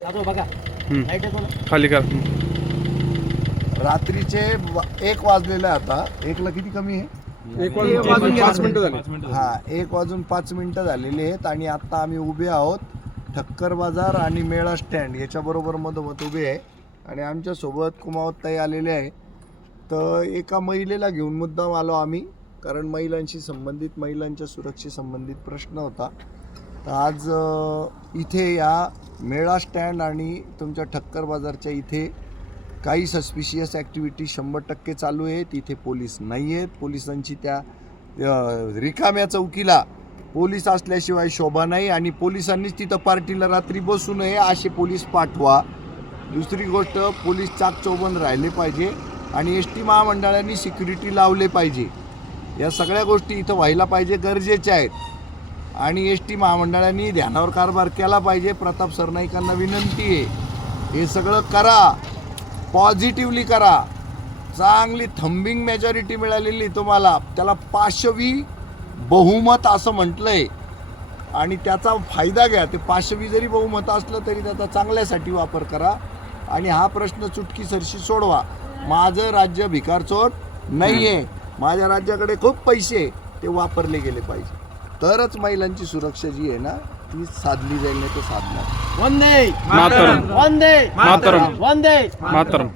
खाली कर. रात्रीचे 1 वाजलेले आहे. आता 1ला किती कमी आहे? 1:05 झाले. हा 1:05 झालेले आहेत आणि आता आम्ही उभे आहोत ठक्कर बाजार आणि मेळा स्टँड याच्याबरोबर मधोमध उभे आहे. आणि आमच्यासोबत कुमावताई आलेले आहे. तर एका महिलेला घेऊन मुद्दाम आलो आम्ही, कारण महिलांशी संबंधित, महिलांच्या सुरक्षे संबंधित प्रश्न होता. तर आज इथे या मेळा स्टँड आणि तुमच्या ठक्कर बाजारच्या इथे काही सस्पिशियस ॲक्टिव्हिटी 100% चालू आहेत. इथे पोलीस नाही आहेत. पोलिसांची त्या रिकाम्या चौकीला पोलीस असल्याशिवाय शोभा नाही आणि पोलिसांनीच तिथं पार्टीला रात्री बसू नये असे पोलीस पाठवा. दुसरी गोष्ट, पोलीस चाकचौबंद राहिले पाहिजे आणि ST महामंडळाने सिक्युरिटी लावले पाहिजे. या सगळ्या गोष्टी इथं व्हायला पाहिजे, गरजेच्या आहेत. आणि ST महामंडळाने ध्यानावर कारभार केला पाहिजे. प्रताप सरनाईकांना विनंती आहे, हे सगळं करा, पॉझिटिव्हली करा. चांगली थंबिंग मेजॉरिटी मिळालेली तुम्हाला, त्याला पाशवी बहुमत असं म्हटलं आहे आणि त्याचा फायदा घ्या. ते पाशवी जरी बहुमत असलं तरी त्याचा चांगल्यासाठी वापर करा आणि हा प्रश्न चुटकीसरशी सोडवा. माझं राज्य भिकारचोट नाही आहे. माझ्या राज्याकडे खूप पैसे, ते वापरले गेले पाहिजे. तरच महिलांची सुरक्षा जी आहे ना ती साधली जाईल, नाही तर साधणार. वंदे मातरम. वंदे मातरम. वंदे मातरम.